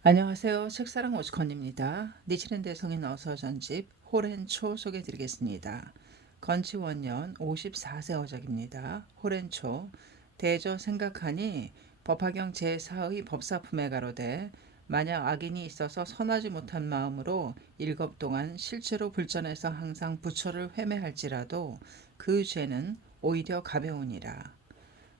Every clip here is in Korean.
안녕하세요. 책사랑 오죽헌입니다. 니치랜드 성인 어서 전집 호렌초 소개해드리겠습니다. 건치원년 54세 어작입니다. 호렌초 대저 생각하니 법화경 제4의 법사품에 가로되 만약 악인이 있어서 선하지 못한 마음으로 일곱 동안 실제로 불전해서 항상 부처를 회매할지라도 그 죄는 오히려 가벼우니라.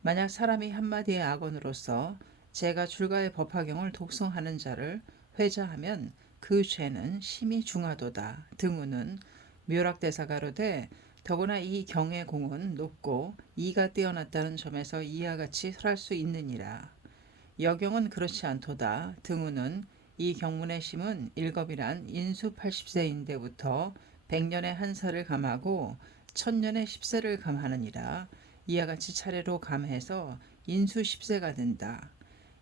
만약 사람이 한마디의 악언으로서 제가 줄가의 법화경을 독송하는 자를 회자하면 그 죄는 심히 중하도다. 등우는 묘락대사가로되 더구나 이 경의 공은 높고 이가 뛰어났다는 점에서 이와 같이 설할 수 있느니라. 여경은 그렇지 않도다. 등우는 이 경문의 심은 일겁이란 인수 80세인데부터 100년에 한 살을 감하고 1000년에 10세를 감하느니라. 이와 같이 차례로 감해서 인수 10세가 된다.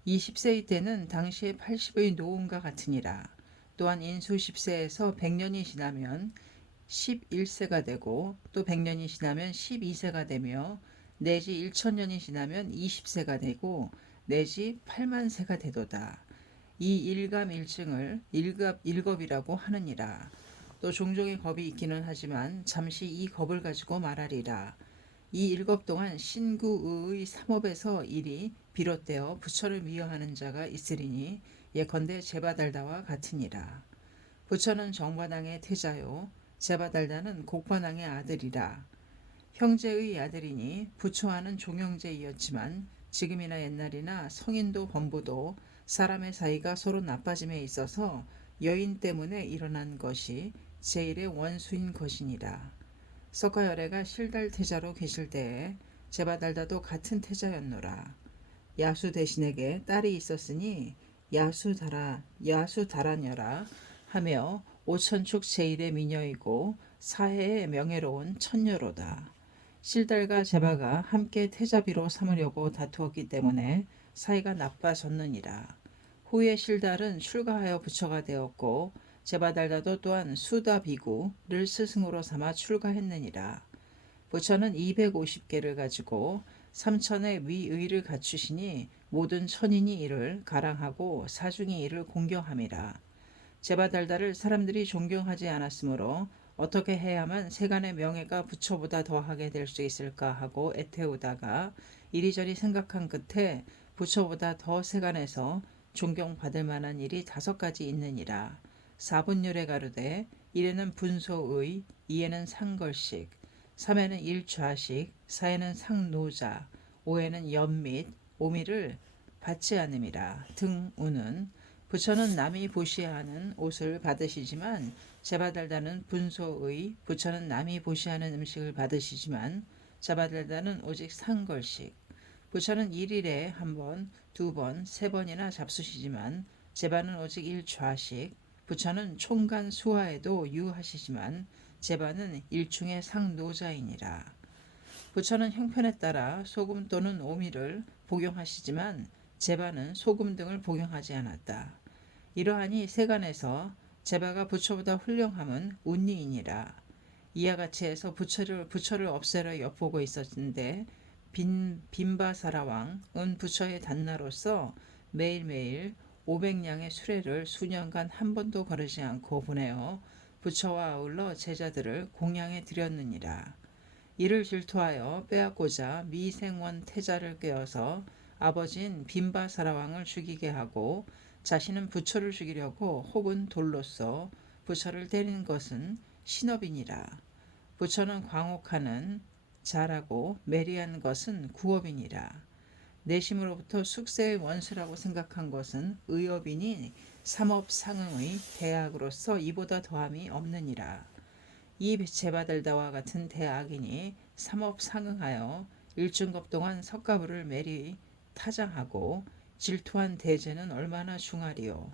이 10세의 때는 당시의 80의 노음과 같으니라. 또한 인수 10세에서 100년이 지나면 11세가 되고 또 100년이 지나면 12세가 되며 내지 1000년이 지나면 20세가 되고 내지 8만 세가 되도다. 이 일감일증을 일겁이라고 하느니라. 또 종종의 겁이 있기는 하지만 잠시 이 겁을 가지고 말하리라. 이 일곱 동안 신구의 삼업에서 일이 비롯되어 부처를 미워하는 자가 있으리니 예컨대 제바달다와 같으니라. 부처는 정반왕의 태자요 제바달다는 곡반왕의 아들이라. 형제의 아들이니 부처와는 종형제이었지만 지금이나 옛날이나 성인도 범부도 사람의 사이가 서로 나빠짐에 있어서 여인 때문에 일어난 것이 제일의 원수인 것이니라. 석가열애가 실달 태자로 계실 때에 제바달다도 같은 태자였노라. 야수 대신에게 딸이 있었으니 야수다라녀라 하며 오천축 제일의 미녀이고 사해의 명예로운 천녀로다. 실달과 제바가 함께 태자비로 삼으려고 다투었기 때문에 사이가 나빠졌느니라. 후에 실달은 출가하여 부처가 되었고 제바달다도 또한 수다 비구를 스승으로 삼아 출가했느니라. 부처는 250개를 가지고 삼천의 위의를 갖추시니 모든 천인이 이를 가랑하고 사중이 이를 공경함이라. 제바달다를 사람들이 존경하지 않았으므로 어떻게 해야만 세간의 명예가 부처보다 더하게 될 수 있을까 하고 애태우다가 이리저리 생각한 끝에 부처보다 더 세간에서 존경받을 만한 일이 5가지 있느니라. 사분율에 가로되 1에는 분소의, 2에는 상걸식, 3에는 일좌식, 4에는 상노자, 5에는 연밋, 오미를 받지 않음이라. 등우는 부처는 남이 보시야 하는 옷을 받으시지만 제바달다는 분소의, 부처는 남이 보시하는 음식을 받으시지만 제바달다는 오직 상걸식, 부처는 1일에 한 번, 2번, 3번이나 잡수시지만 제바는 오직 일좌식, 부처는 총간 수화에도 유하시지만 제바는 일중의 상노자이니라. 부처는 형편에 따라 소금 또는 오미를 복용하시지만 제바는 소금 등을 복용하지 않았다. 이러하니 세간에서 제바가 부처보다 훌륭함은 운리이니라. 이와 같이 해서 부처를 없애려 엿보고 있었는데 빈바사라 왕은 부처의 단나로서 매일매일 500냥의 수레를 수년간 한 번도 거르지 않고 보내어 부처와 아울러 제자들을 공양해 드렸느니라. 이를 질투하여 빼앗고자 미생원 태자를 꿰어서 아버지인 빈바사라 왕을 죽이게 하고 자신은 부처를 죽이려고 혹은 돌로써 부처를 때리는 것은 신업이니라. 부처는 광옥하는 자라고 매리한 것은 구업이니라. 내심으로부터 숙세의 원수라고 생각한 것은 의업이니 삼업상응의 대악으로서 이보다 더함이 없느니라. 이 제바들다와 같은 대악인이 삼업상응하여 일중급 동안 석가부를 매리 타장하고 질투한 대제는 얼마나 중하리요.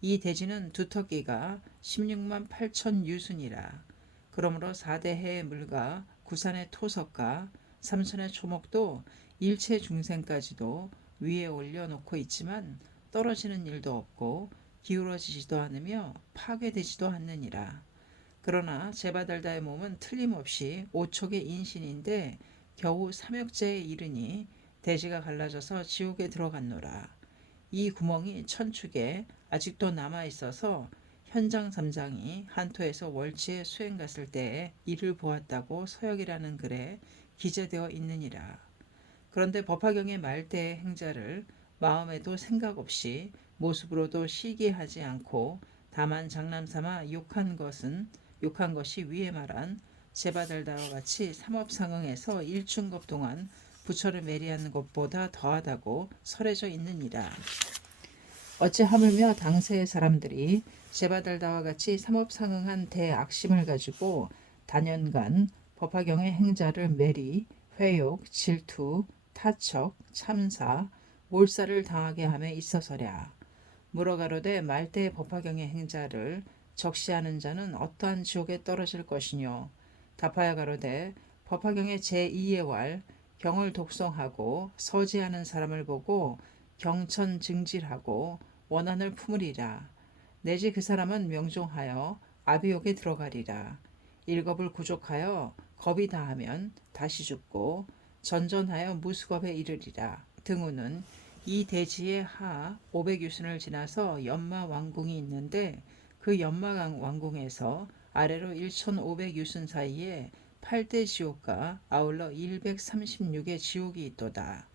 이 대지는 두터기가 16만 8천 유순이라. 그러므로 4대해의 물과 구산의 토석과 삼천의 초목도 일체 중생까지도 위에 올려놓고 있지만 떨어지는 일도 없고 기울어지지도 않으며 파괴되지도 않느니라. 그러나 제바달다의 몸은 틀림없이 오촉의 인신인데 겨우 삼역제에 이르니 대지가 갈라져서 지옥에 들어갔노라. 이 구멍이 천축에 아직도 남아 있어서 현장 삼장이 한토에서 월치에 수행 갔을 때에 이를 보았다고 서역이라는 글에 기재되어 있느니라. 그런데 법화경의 말대의 행자를 마음에도 생각 없이 모습으로도 시기하지 않고 다만 장난삼아 욕한 것이 위에 말한 제바달다와 같이 삼업상응에서 일중급 동안 부처를 매리하는 것보다 더하다고 설해져 있느니라. 어찌 하물며 당세의 사람들이 제바달다와 같이 삼업상응한 대악심을 가지고 단연간 법화경의 행자를 매리, 회욕, 질투, 타척, 참사, 몰살을 당하게 함에 있어서랴. 물어가로되 말대의 법화경의 행자를 적시하는 자는 어떠한 지옥에 떨어질 것이뇨. 답하여 가로되 법화경의 제2의 왈 경을 독송하고 서지하는 사람을 보고 경천증질하고 원한을 품으리라. 내지 그 사람은 명종하여 아비옥에 들어가리라. 일겁을 구족하여 겁이 다하면 다시 죽고 전전하여 무수겁에 이르리라. 등후는 이 대지의 하 500유순을 지나서 연마왕궁이 있는데 그 연마왕궁에서 아래로 1500유순 사이에 8대 지옥과 아울러 136의 지옥이 있도다.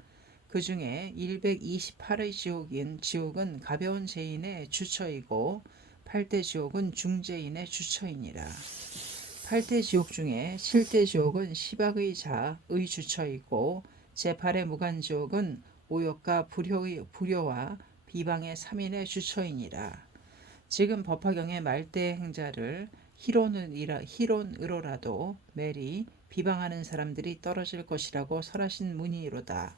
그 중에 128의 지옥은 가벼운 죄인의 주처이고 8대 지옥은 중죄인의 주처이니라. 8대 지옥 중에 7대 지옥은 시박의 자의 주처이고 제8의 무간지옥은 오욕과 불효와 비방의 3인의 주처이니라. 지금 법화경의 말대 행자를 희론으로라도 매리 비방하는 사람들이 떨어질 것이라고 설하신 문의로다.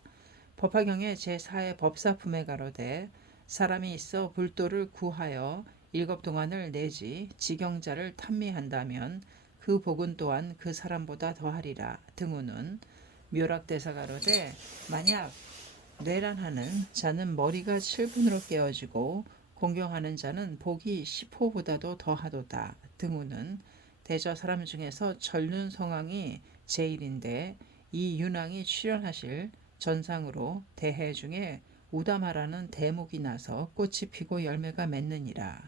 법화경의 제4의 법사품에 가로되 사람이 있어 불도를 구하여 일곱 동안을 내지 지경자를 탐미한다면 그 복은 또한 그 사람보다 더하리라. 등후는 묘락대사 가로되 만약 뇌란하는 자는 머리가 7분으로 깨어지고 공경하는 자는 복이 10호보다도 더하도다. 등후는 대저 사람 중에서 전륜 성왕이 제일인데 이 윤왕이 출연하실 전상으로 대해 중에 우다마라는 대목이 나서 꽃이 피고 열매가 맺느니라.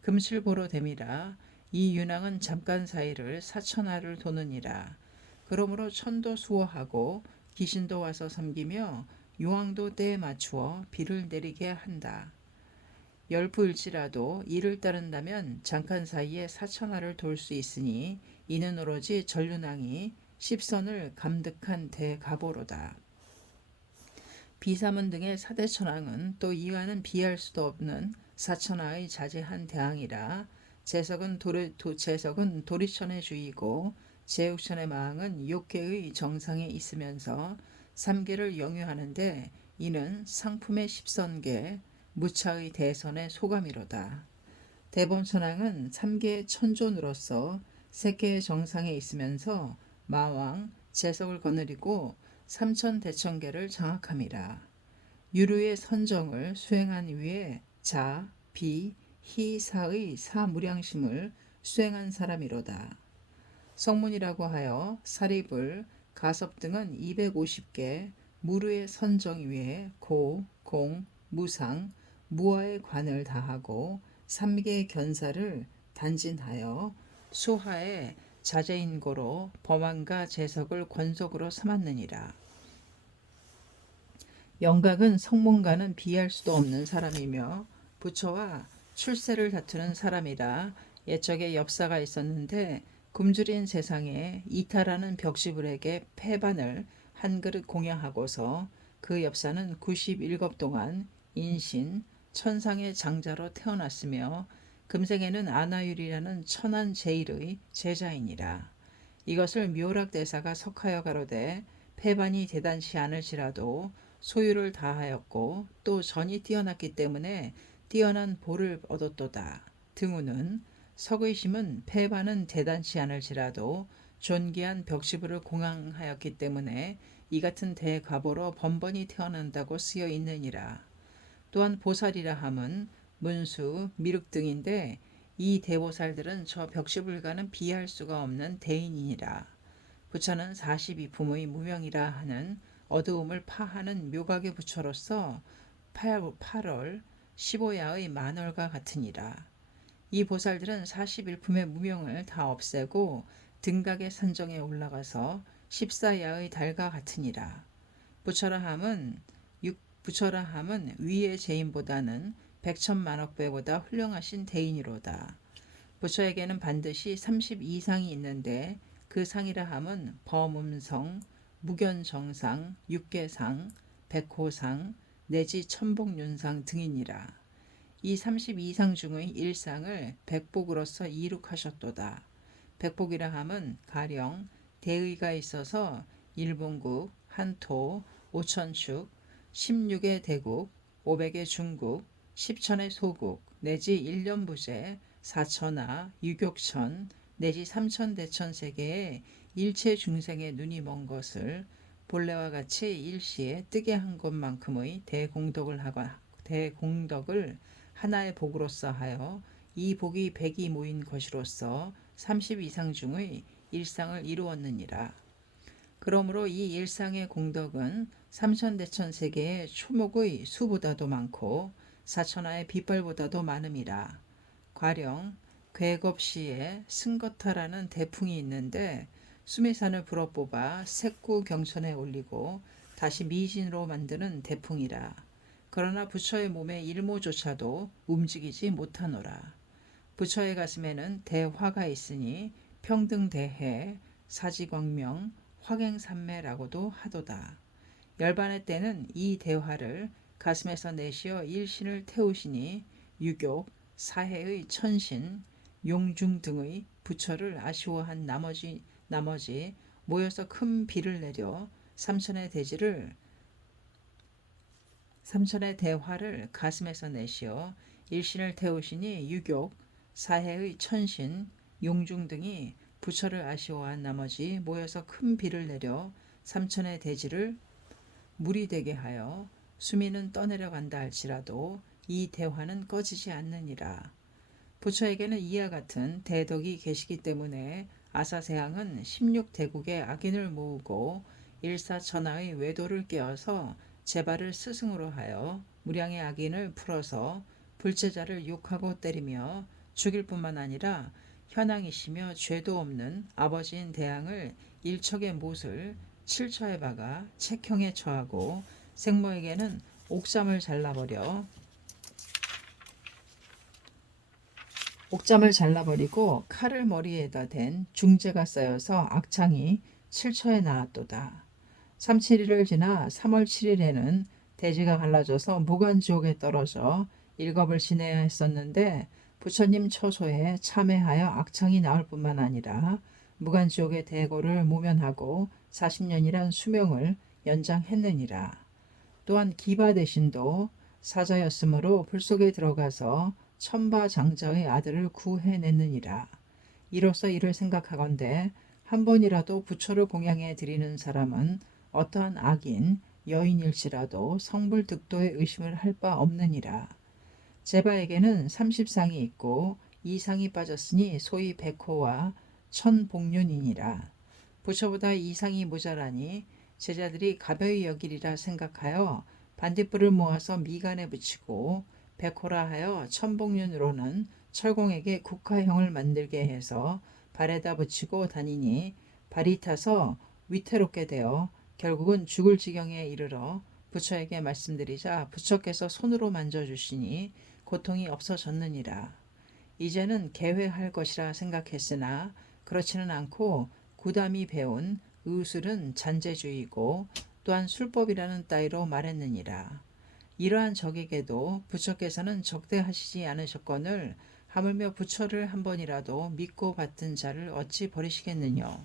금실보로 됨이라. 이 윤왕은 잠깐 사이를 사천하를 도느니라. 그러므로 천도 수호하고 귀신도 와서 섬기며 유황도 때에 맞추어 비를 내리게 한다. 열부일지라도 이를 따른다면 잠깐 사이에 사천하를 돌 수 있으니 이는 오로지 전륜왕이 십선을 감득한 대가보로다. 비사문 등의 사대천왕은 또 이와는 비할 수도 없는 사천하의 자제한 대왕이라. 제석은 도리천의 주이고 제육천의 마왕은 욕계의 정상에 있으면서 삼계를 영유하는데 이는 상품의 십선계 무차의 대선의 소감이로다. 대범천왕은 삼계의 천존으로서 세계의 정상에 있으면서 마왕 제석을 거느리고 삼천대천계를 장악함이라. 유류의 선정을 수행한 위에 자, 비, 희, 사의 사무량심을 수행한 사람이로다. 성문이라고 하여 사리불, 가섭 등은 250개, 무르의 선정 위에 고, 공, 무상, 무화의 관을 다하고 삼계의 견사를 단진하여 수하의 자제인고로 범왕과 제석을 권속으로 삼았느니라. 영각은 성문가는 비할 수도 없는 사람이며 부처와 출세를 다투는 사람이라. 옛적에 엽사가 있었는데 굶주린 세상에 이타라는 벽시불에게 패반을 한 그릇 공양하고서 그 엽사는 97겁 동안 인신 천상의 장자로 태어났으며 금생에는 아나율이라는 천한 제일의 제자이니라. 이것을 묘락대사가 석하여 가로되 패반이 대단치 않을지라도 소유를 다하였고 또 전이 뛰어났기 때문에 뛰어난 보를 얻었도다. 등후는 석의심은 패반은 대단치 않을지라도 존귀한 벽시부를 공양하였기 때문에 이 같은 대가보로 번번이 태어난다고 쓰여 있느니라. 또한 보살이라 함은 문수, 미륵 등인데 이 대보살들은 저 벽시불과는 비할 수가 없는 대인이니라. 부처는 42품의 무명이라 하는 어두움을 파하는 묘각의 부처로서 8월 15야의 만월과 같으니라. 이 보살들은 41품의 무명을 다 없애고 등각의 산정에 올라가서 14야의 달과 같으니라. 부처라함은 위의 제인보다는 백천만억 배보다 훌륭하신 대인이로다. 부처에게는 반드시 32상이 있는데 그 상이라 함은 범음성, 무견정상, 육계상, 백호상, 내지 천복윤상 등이니라. 이 32상 중의 일상을 백복으로서 이룩하셨도다. 백복이라 함은 가령 대의가 있어서 일본국, 한토, 오천축, 16의 대국, 500의 중국, 10천의 소국, 내지 일년부재, 사천하, 유격천, 내지 삼천대천 세계의 일체 중생의 눈이 먼 것을 본래와 같이 일시에 뜨게 한 것만큼의 대공덕을 하나의 복으로서 하여 이 복이 백이 모인 것이로서 30이상 중의 일상을 이루었느니라. 그러므로 이 일상의 공덕은 삼천대천 세계의 초목의 수보다도 많고 사천하의 빛발보다도 많음이라. 가령 괴겁시에 승거타라는 대풍이 있는데 수미산을 불어뽑아 색구 경천에 올리고 다시 미진으로 만드는 대풍이라. 그러나 부처의 몸의 일모조차도 움직이지 못하노라. 부처의 가슴에는 대화가 있으니 평등대해, 사지광명, 화갱산매라고도 하도다. 열반의 때는 이 대화를 가슴에서 내쉬어 일신을 태우시니 유교, 사해의 천신, 용중 등의 부처를 아쉬워한 나머지 모여서 큰 비를 내려 삼천의 대화를 가슴에서 내쉬어 일신을 태우시니 유교, 사해의 천신, 용중 등이 부처를 아쉬워한 나머지 모여서 큰 비를 내려 삼천의 대지를 물이 되게 하여 수미는 떠내려간다 할지라도 이 대화는 꺼지지 않느니라. 부처에게는 이와 같은 대덕이 계시기 때문에 아사세왕은 16대국의 악인을 모으고 일사천하의 외도를 깨어서 제발을 스승으로 하여 무량의 악인을 풀어서 불제자를 욕하고 때리며 죽일 뿐만 아니라 현황이시며 죄도 없는 아버지인 대왕을 일척의 못을 7처에 박아 책형에 처하고 생모에게는 옥잠을 잘라버리고 칼을 머리에다 댄 중재가 쌓여서 악창이 7처에 나왔도다. 37일을 지나 3월 7일에는 대지가 갈라져서 무간지옥에 떨어져 일겁을 지내야 했었는데 부처님 처소에 참회하여 악창이 나올 뿐만 아니라 무간지옥의 대고를 모면하고 40년이란 수명을 연장했느니라. 또한 기바 대신도 사자였으므로 불속에 들어가서 천바장자의 아들을 구해냈느니라. 이로써 이를 생각하건대 한 번이라도 부처를 공양해 드리는 사람은 어떠한 악인, 여인일지라도 성불득도에 의심을 할 바 없느니라. 제바에게는 30상이 있고 2상이 빠졌으니 소위 백호와 천복륜이니라. 부처보다 2상이 모자라니 제자들이 가벼이 여기리라 생각하여 반딧불을 모아서 미간에 붙이고 백호라 하여 천복륜으로는 철공에게 국화형을 만들게 해서 발에다 붙이고 다니니 발이 타서 위태롭게 되어 결국은 죽을 지경에 이르러 부처에게 말씀드리자 부처께서 손으로 만져주시니 고통이 없어졌느니라. 이제는 개회할 것이라 생각했으나 그렇지는 않고 구담이 배운 의술은 잔재주의고 또한 술법이라는 따위로 말했느니라. 이러한 적에게도 부처께서는 적대하시지 않으셨거늘 하물며 부처를 한 번이라도 믿고 받든 자를 어찌 버리시겠느냐.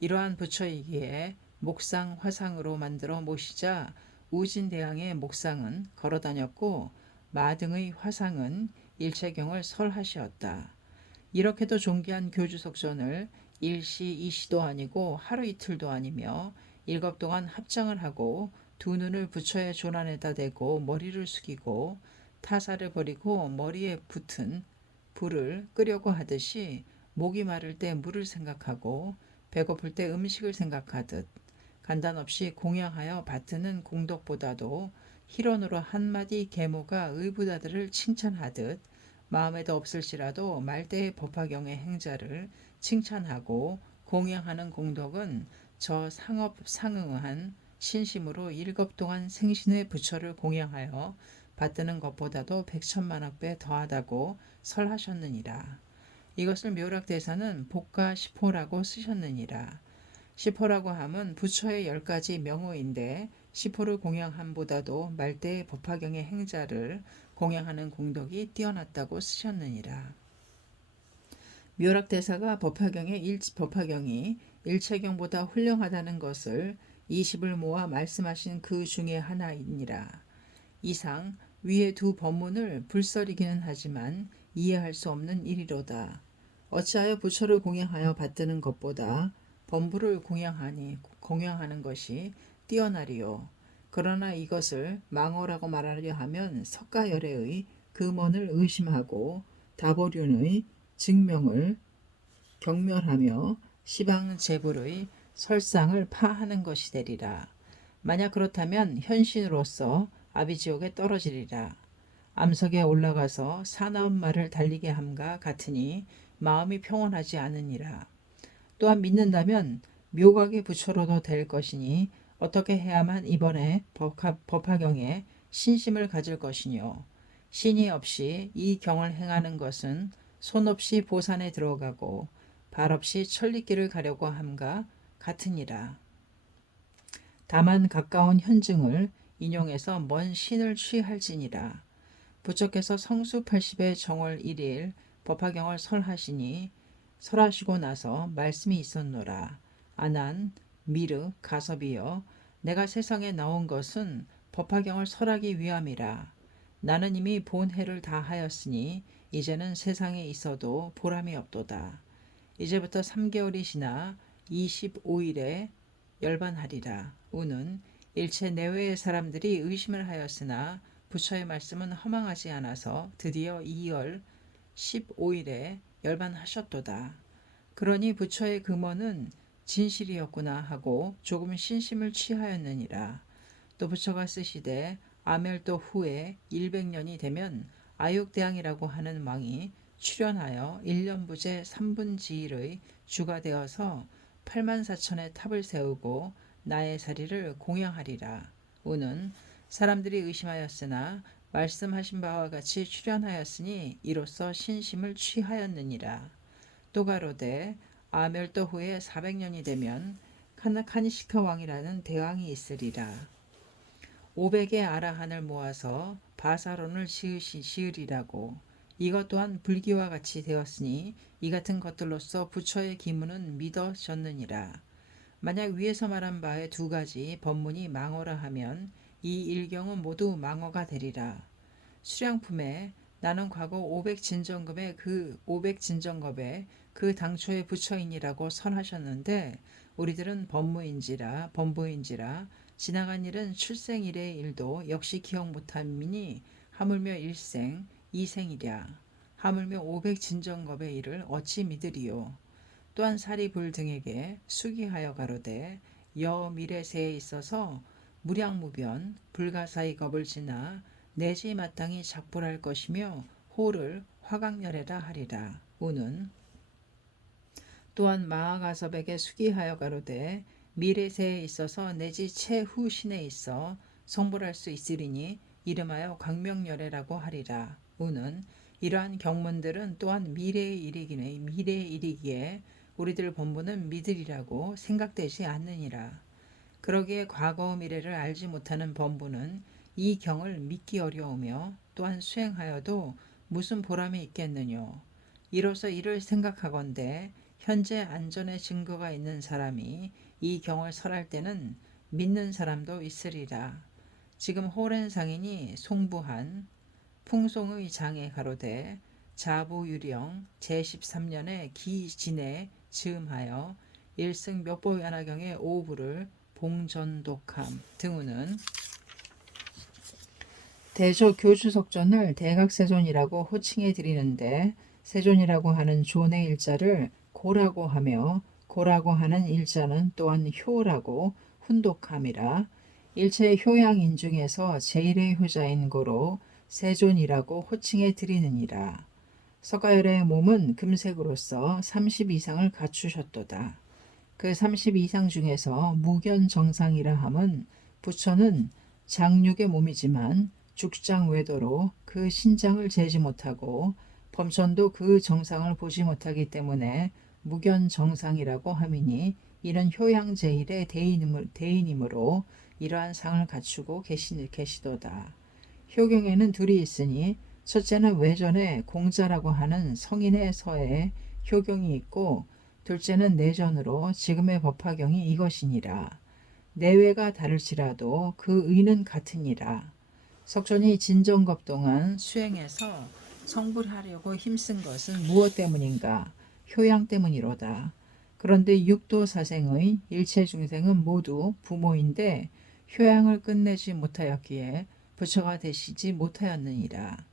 이러한 부처이기에 목상 화상으로 만들어 모시자 우진대왕의 목상은 걸어다녔고 마등의 화상은 일체경을 설하시었다. 이렇게도 존귀한 교주석전을 일시 이시도 아니고 하루 이틀도 아니며 일겁 동안 합장을 하고 두 눈을 부처의 조난에다 대고 머리를 숙이고 타사를 버리고 머리에 붙은 불을 끄려고 하듯이 목이 마를 때 물을 생각하고 배고플 때 음식을 생각하듯 간단없이 공양하여 받드는 공덕보다도 희론으로 한마디 계모가 의부다들을 칭찬하듯 마음에도 없을지라도 말대의 법화경의 행자를 칭찬하고 공양하는 공덕은 저 상업 상응한 신심으로 일곱 동안 생신의 부처를 공양하여 받드는 것보다도 백천만억배 더하다고 설하셨느니라. 이것을 묘락대사는 복가 시포라고 쓰셨느니라. 시포라고 함은 부처의 10가지 명호인데 시포를 공양함보다도 말대의 법화경의 행자를 공양하는 공덕이 뛰어났다고 쓰셨느니라. 묘락대사가 법화경이 일체경보다 훌륭하다는 것을 20을 모아 말씀하신 그 중에 하나이니라. 이상 위의 두 법문을 불설이기는 하지만 이해할 수 없는 일이로다. 어찌하여 부처를 공양하여 받드는 것보다 범부를 공양하는 것이 뛰어나리요. 그러나 이것을 망어라고 말하려 하면 석가열애의 금언을 의심하고 다보륜의 증명을 경멸하며 시방제불의 설상을 파하는 것이 되리라. 만약 그렇다면 현신으로서 아비지옥에 떨어지리라. 암석에 올라가서 사나운 말을 달리게 함과 같으니 마음이 평온하지 않으니라. 또한 믿는다면 묘각의 부처로도 될 것이니 어떻게 해야만 이번에 법화경에 신심을 가질 것이뇨. 신이 없이 이 경을 행하는 것은 손 없이 보산에 들어가고 발 없이 천리길을 가려고 함과 같으니라. 다만 가까운 현증을 인용해서 먼 신을 취할지니라. 부처께서 성수 80의 정월 1일 법화경을 설하시고 나서 말씀이 있었노라. 아난 미르 가섭이여, 내가 세상에 나온 것은 법화경을 설하기 위함이라. 나는 이미 본 해를 다 하였으니 이제는 세상에 있어도 보람이 없도다. 이제부터 3개월이 지나 25일에 열반하리라. 우는 일체 내외의 사람들이 의심을 하였으나 부처의 말씀은 허망하지 않아서 드디어 2월 15일에 열반하셨도다. 그러니 부처의 금언은 진실이었구나 하고 조금 신심을 취하였느니라. 또 부처가 쓰시되 아멸도 후에 100년이 되면 아육대왕이라고 하는 왕이 출현하여 1년부제 3분지일의 주가 되어서 84,000의 탑을 세우고 나의 자리를 공양하리라. 우는 사람들이 의심하였으나 말씀하신 바와 같이 출현하였으니 이로써 신심을 취하였느니라. 또 가로되 아멸도 후에 400년이 되면 카니시카 왕이라는 대왕이 있으리라. 500의 아라한을 모아서 바사론을 지으리라고. 이것 또한 불기와 같이 되었으니 이 같은 것들로서 부처의 기문은 믿어졌느니라. 만약 위에서 말한 바의 두 가지 법문이 망어라 하면 이 일경은 모두 망어가 되리라. 수량품에 나는 과거 500진정겁에 그 당초의 부처인이라고 설하셨는데 우리들은 범부인지라 지나간 일은 출생 이래의 일도 역시 기억 못함이니 하물며 일생 이생이랴. 하물며 500진정겁의 일을 어찌 믿으리요. 또한 사리불 등에게 수기하여 가로되 여 미래세에 있어서 무량무변 불가사의 겁을 지나 내지 마땅히 작불할 것이며 호를 화강렬해라 하리라. 우는 또한 마하가섭에게 수기하여 가로되 미래세에 있어서 내지 채후 신에 있어 성불할 수 있으리니 이름하여 광명열애라고 하리라. 우는 이러한 경문들은 또한 미래의 일이기에 우리들 본부는 믿으리라고 생각되지 않느니라. 그러기에 과거 미래를 알지 못하는 범부는 이 경을 믿기 어려우며 또한 수행하여도 무슨 보람이 있겠느뇨. 이로써 이를 생각하건대 현재 안전의 증거가 있는 사람이 이 경을 설할 때는 믿는 사람도 있으리라. 지금 호렌 상인이 송부한 풍송의 장에 가로되 자부유령 제13년에 기진에 즈음하여 일승 몇보연화경의 오부를 봉전독함 등우는 대조 교주석전을 대각세존이라고 호칭해 드리는데 세존이라고 하는 존의 일자를 고라고 하며 고라고 하는 일자는 또한 효라고 훈독함이라. 일체 효양인 중에서 제일의 효자인 고로 세존이라고 호칭해 드리느니라. 서가열의 몸은 금색으로서 30 이상을 갖추셨도다. 그 30 이상 중에서 무견정상이라 함은 부처는 장육의 몸이지만 죽장 외도로 그 신장을 재지 못하고 범천도 그 정상을 보지 못하기 때문에 무견정상이라고 함이니 이는 효양제일의 대인이므로 이러한 상을 갖추고 계시도다. 효경에는 둘이 있으니 첫째는 외전에 공자라고 하는 성인의 서에 효경이 있고 둘째는 내전으로 지금의 법화경이 이것이니라. 내외가 다를지라도 그 의는 같으니라. 석존이 진정법 동안 수행해서 성불하려고 힘쓴 것은 무엇 때문인가? 효양 때문이로다. 그런데 육도 사생의 일체 중생은 모두 부모인데 효양을 끝내지 못하였기에 부처가 되시지 못하였느니라.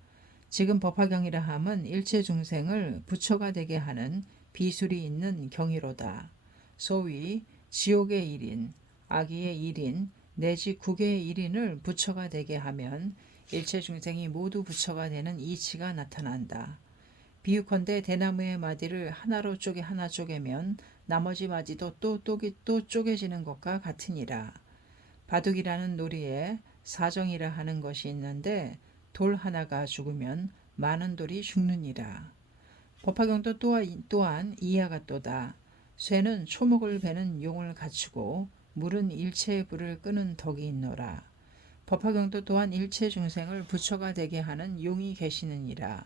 지금 법화경이라 함은 일체 중생을 부처가 되게 하는 비술이 있는 경이로다. 소위 지옥의 일인, 악의의 일인, 내지 국의 일인을 부처가 되게 하면 일체 중생이 모두 부처가 되는 이치가 나타난다. 비유컨대 대나무의 마디를 하나로 하나 쪼개면 나머지 마디도 또 쪼개지는 것과 같으니라. 바둑이라는 놀이에 사정이라 하는 것이 있는데 돌 하나가 죽으면 많은 돌이 죽느니라. 법화경도 또한 이하 같도다. 쇠는 초목을 베는 용을 갖추고 물은 일체의 불을 끄는 덕이 있노라. 법화경도 또한 일체 중생을 부처가 되게 하는 용이 계시느니라.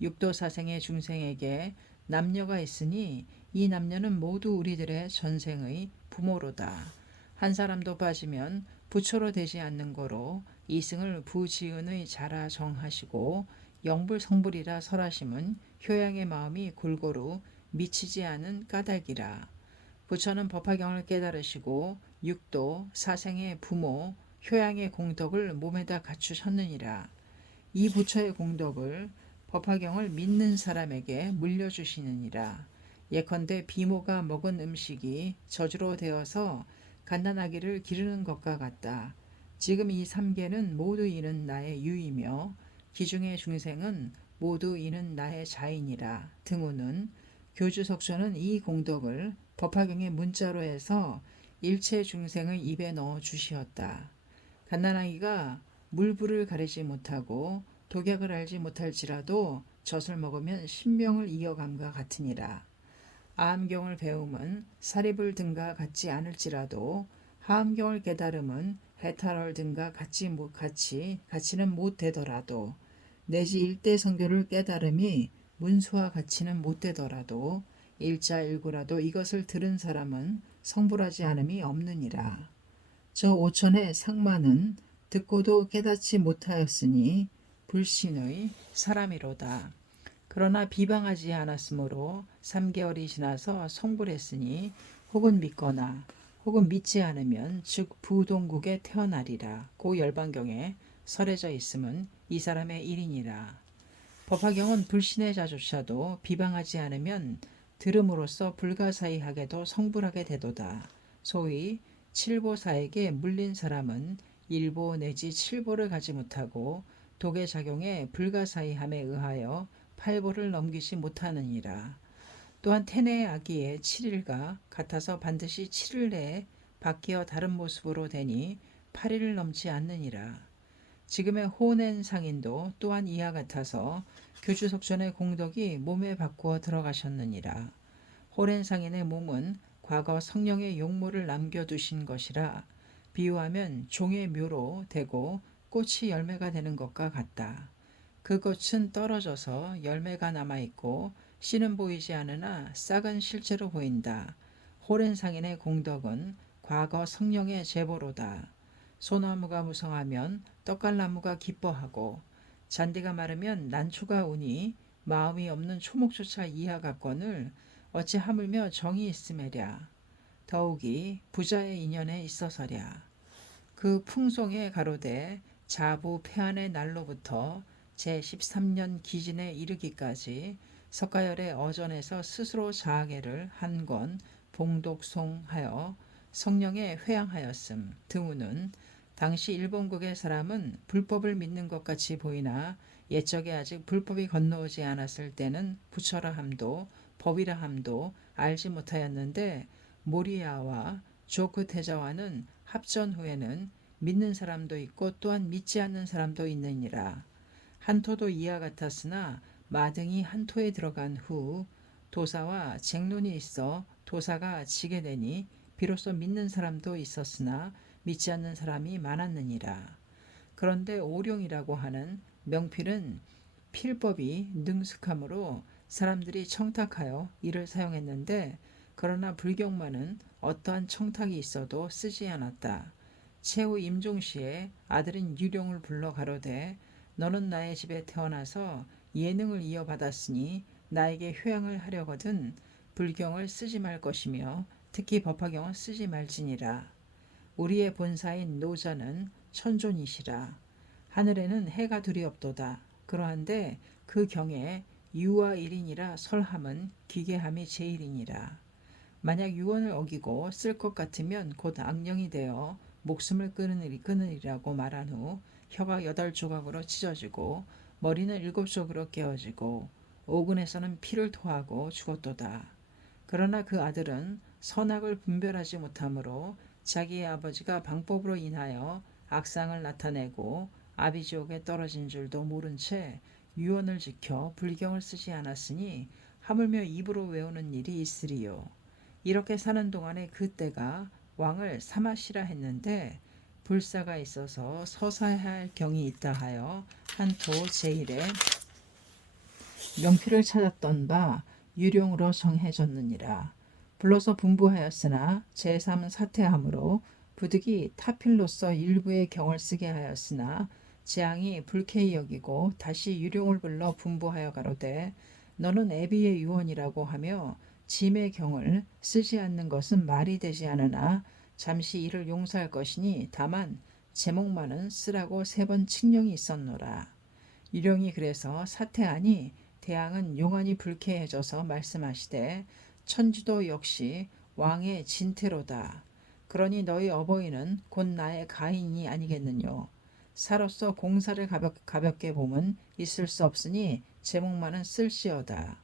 육도사생의 중생에게 남녀가 있으니 이 남녀는 모두 우리들의 전생의 부모로다. 한 사람도 빠지면 부처로 되지 않는 거로 이승을 부지은의 자라 정하시고 영불성불이라 설하심은 효양의 마음이 골고루 미치지 않은 까닭이라. 부처는 법화경을 깨달으시고 육도 사생의 부모 효양의 공덕을 몸에다 갖추셨느니라. 이 부처의 공덕을 법화경을 믿는 사람에게 물려주시느니라. 예컨대 비모가 먹은 음식이 저주로 되어서 갓난아기를 기르는 것과 같다. 지금 이 3개는 모두 이는 나의 유이며 기중의 중생은 모두 이는 나의 자인이라. 등호는 교주석조는 이 공덕을 법화경의 문자로 해서 일체 중생의 입에 넣어 주시었다. 갓난아기가 물불을 가리지 못하고 독약을 알지 못할지라도 젖을 먹으면 신명을 이어감과 같으니라. 아함경을 배움은 사리불 등과 같지 않을지라도 하함경을 깨달음은 해탈월 등과 같이는 못되더라도 내지 일대성교를 깨달음이 문수와 같이는 못되더라도 일자일구라도 이것을 들은 사람은 성불하지 않음이 없느니라. 저 오천의 상마는 듣고도 깨닫지 못하였으니 불신의 사람이로다. 그러나 비방하지 않았으므로 3개월이 지나서 성불했으니 혹은 믿거나 혹은 믿지 않으면 즉 부동국에 태어나리라. 고 열반경에 설해져 있음은 이 사람의 일이니라. 법화경은 불신의 자조차도 비방하지 않으면 들음으로써 불가사의하게도 성불하게 되도다. 소위 칠보사에게 물린 사람은 일보 내지 칠보를 가지 못하고 독의 작용에 불가사의함에 의하여 8보를 넘기지 못하느니라. 또한 태내의 아기의 7일과 같아서 반드시 7일 내에 바뀌어 다른 모습으로 되니 8일을 넘지 않느니라. 지금의 호낸 상인도 또한 이와 같아서 교주석전의 공덕이 몸에 바꾸어 들어가셨느니라. 호렌 상인의 몸은 과거 성령의 용모를 남겨두신 것이라 비유하면 종의 묘로 되고 꽃이 열매가 되는 것과 같다. 그 꽃은 떨어져서 열매가 남아있고 씨는 보이지 않으나 싹은 실제로 보인다. 호렌 상인의 공덕은 과거 성령의 제보로다. 소나무가 무성하면 떡갈나무가 기뻐하고 잔디가 마르면 난초가 우니 마음이 없는 초목조차 이하 같거늘 어찌 하물며 정이 있음에랴. 더욱이 부자의 인연에 있어서랴. 그 풍송에 가로되 자부 폐한의 날로부터 제13년 기진에 이르기까지 석가열의 어전에서 스스로 자학애를 한 권 봉독송하여 성령에 회양하였음. 등우는 당시 일본국의 사람은 불법을 믿는 것 같이 보이나 옛적에 아직 불법이 건너오지 않았을 때는 부처라 함도 법이라 함도 알지 못하였는데 모리야와 조크 태자와는 합전 후에는 믿는 사람도 있고 또한 믿지 않는 사람도 있느니라. 한토도 이와 같았으나 마등이 한토에 들어간 후 도사와 쟁론이 있어 도사가 지게 되니 비로소 믿는 사람도 있었으나 믿지 않는 사람이 많았느니라. 그런데 오룡이라고 하는 명필은 필법이 능숙함으로 사람들이 청탁하여 이를 사용했는데 그러나 불경만은 어떠한 청탁이 있어도 쓰지 않았다. 최후 임종시에 아들인 유룡을 불러 가로되 너는 나의 집에 태어나서 예능을 이어받았으니 나에게 효양을 하려거든 불경을 쓰지 말 것이며 특히 법화경을 쓰지 말지니라. 우리의 본사인 노자는 천존이시라. 하늘에는 해가 둘이 없도다. 그러한데 그 경에 유와 일인이라 설함은 기계함이 제일이니라. 만약 유언을 어기고 쓸 것 같으면 곧 악령이 되어 목숨을 끊으리라고 말한 후 혀가 8조각으로 찢어지고 머리는 7쪽으로 깨어지고 오군에서는 피를 토하고 죽었도다. 그러나 그 아들은 선악을 분별하지 못하므로 자기의 아버지가 방법으로 인하여 악상을 나타내고 아비지옥에 떨어진 줄도 모른 채 유언을 지켜 불경을 쓰지 않았으니 하물며 입으로 외우는 일이 있으리요. 이렇게 사는 동안에 그때가 왕을 사마시라 했는데 불사가 있어서 서사해야 할 경이 있다 하여 한토 제1의 명필을 찾았던 바 유령으로 정해졌느니라. 불러서 분부하였으나 제3은 사퇴함으로 부득이 타필로서 일부의 경을 쓰게 하였으나 재앙이 불쾌히 여기고 다시 유령을 불러 분부하여 가로되 너는 애비의 유언이라고 하며 짐의 경을 쓰지 않는 것은 말이 되지 않으나 잠시 이를 용서할 것이니 다만 제목만은 쓰라고 3번 칙령이 있었노라. 유령이 그래서 사퇴하니 대왕은 용안이 불쾌해져서 말씀하시되 천지도 역시 왕의 진태로다. 그러니 너희 어버이는 곧 나의 가인이 아니겠느뇨. 사로서 공사를 가볍게 봄은 있을 수 없으니 제목만은 쓸시어다.